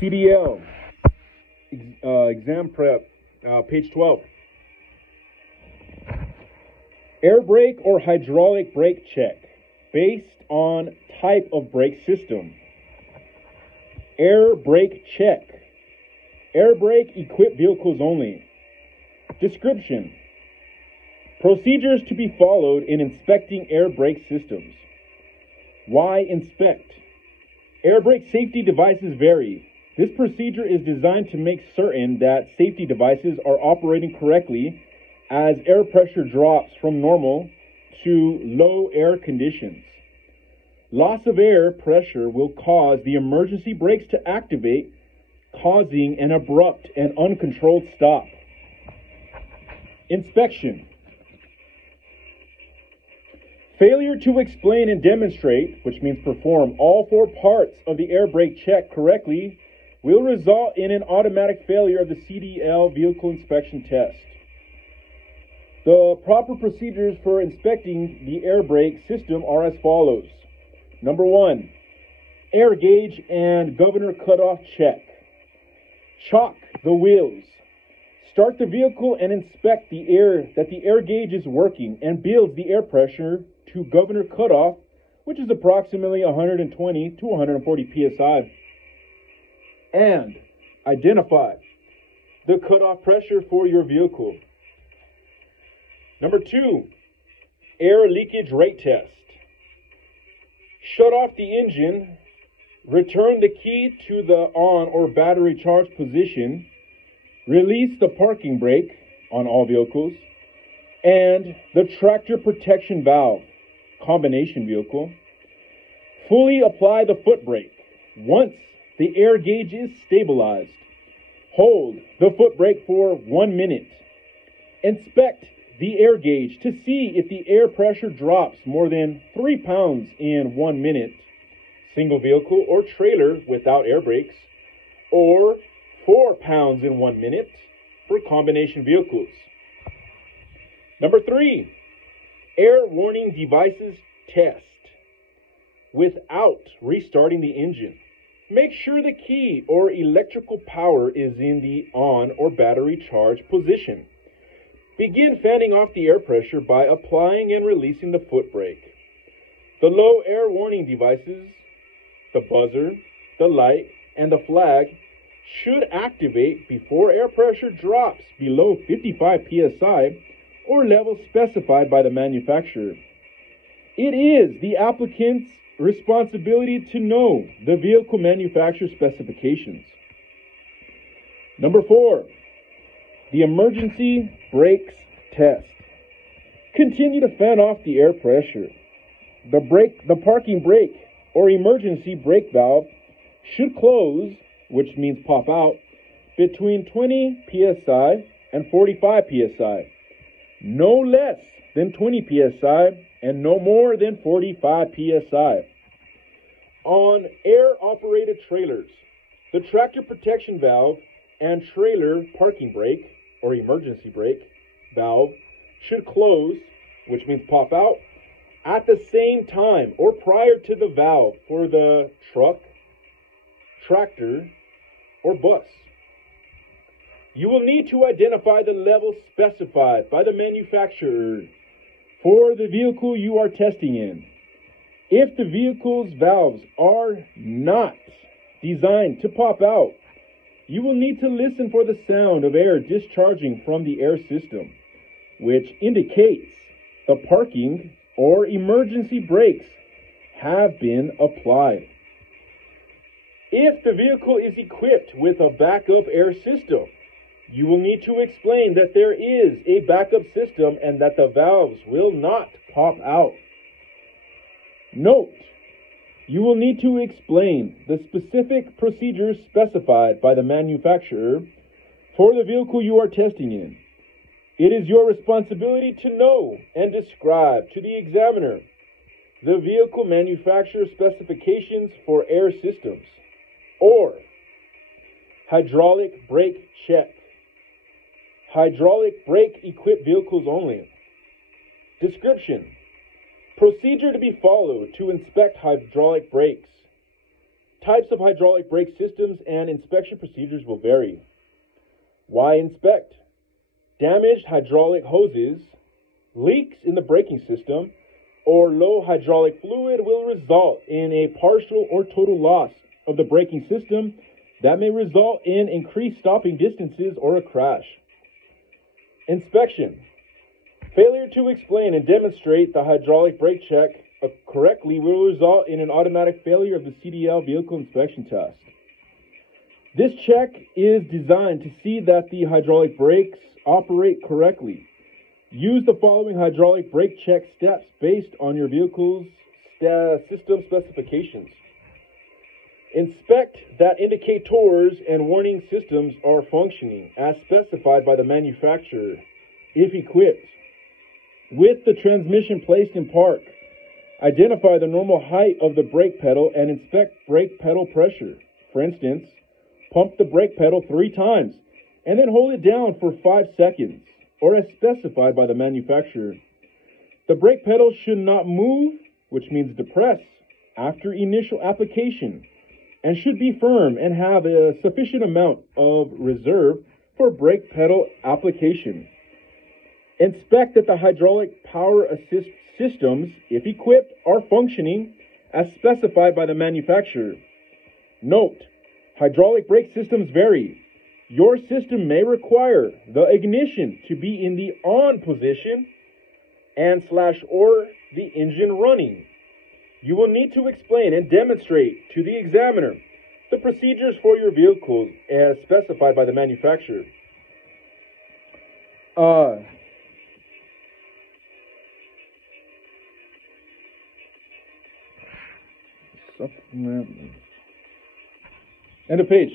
CDL, exam prep, page 12. Air brake or hydraulic brake check based on type of brake system. Air brake check. Air brake equipped vehicles only. Description. Procedures to be followed in inspecting air brake systems. Why inspect? Air brake safety devices vary. This procedure is designed to make certain that safety devices are operating correctly as air pressure drops from normal to low air conditions. Loss of air pressure will cause the emergency brakes to activate, causing an abrupt and uncontrolled stop. Inspection. Failure to explain and demonstrate, which means perform all four parts of the air brake check correctly, will result in an automatic failure of the CDL vehicle inspection test. The proper procedures for inspecting the air brake system are as follows. Number 1, air gauge and governor cutoff check. Chock the wheels. Start the vehicle and inspect the air gauge is working and builds the air pressure to governor cutoff, which is approximately 120 to 140 psi. And identify the cutoff pressure for your vehicle. Number 2, air leakage rate test. Shut off the engine, return the key to the on or battery charge position, release the parking brake on all vehicles, and the tractor protection valve, combination vehicle. Fully apply the foot brake. Once the air gauge is stabilized, hold the foot brake for 1 minute. Inspect the air gauge to see if the air pressure drops more than 3 pounds in 1 minute, single vehicle or trailer without air brakes, or 4 pounds in 1 minute for combination vehicles. Number 3, air warning devices test without restarting the engine. Make sure the key or electrical power is in the on or battery charge position. Begin fanning off the air pressure by applying and releasing the foot brake. The low air warning devices, the buzzer, the light, and the flag should activate before air pressure drops below 55 psi or levels specified by the manufacturer. It is the applicant's responsibility to know the vehicle manufacturer specifications. Number 4, the emergency brakes test. Continue to fan off the air pressure. The parking brake or emergency brake valve should close, which means pop out, between 20 psi and 45 psi. No less than 20 psi and no more than 45 psi. On air-operated trailers, the tractor protection valve and trailer parking brake or emergency brake valve should close, which means pop out, at the same time or prior to the valve for the truck, tractor, or bus. You will need to identify the level specified by the manufacturer for the vehicle you are testing in. If the vehicle's valves are not designed to pop out, you will need to listen for the sound of air discharging from the air system, which indicates the parking or emergency brakes have been applied. If the vehicle is equipped with a backup air system, you will need to explain that there is a backup system and that the valves will not pop out. Note, you will need to explain the specific procedures specified by the manufacturer for the vehicle you are testing in. It is your responsibility to know and describe to the examiner the vehicle manufacturer specifications for air systems or hydraulic brake check. Hydraulic brake equipped vehicles only. Description. Procedure to be followed to inspect hydraulic brakes. Types of hydraulic brake systems and inspection procedures will vary. Why inspect? Damaged hydraulic hoses, leaks in the braking system, or low hydraulic fluid will result in a partial or total loss of the braking system that may result in increased stopping distances or a crash. Inspection. Failure to explain and demonstrate the hydraulic brake check correctly will result in an automatic failure of the CDL vehicle inspection test. This check is designed to see that the hydraulic brakes operate correctly. Use the following hydraulic brake check steps based on your vehicle's system specifications. Inspect that indicators and warning systems are functioning as specified by the manufacturer, if equipped. With the transmission placed in park, identify the normal height of the brake pedal and inspect brake pedal pressure. For instance, pump the brake pedal 3 times and then hold it down for 5 seconds, or as specified by the manufacturer. The brake pedal should not move, which means depress, after initial application, and should be firm and have a sufficient amount of reserve for brake pedal application. Inspect that the hydraulic power assist systems, if equipped, are functioning as specified by the manufacturer. Note, hydraulic brake systems vary. Your system may require the ignition to be in the on position or the engine running. You will need to explain and demonstrate to the examiner the procedures for your vehicles as specified by the manufacturer. End of page.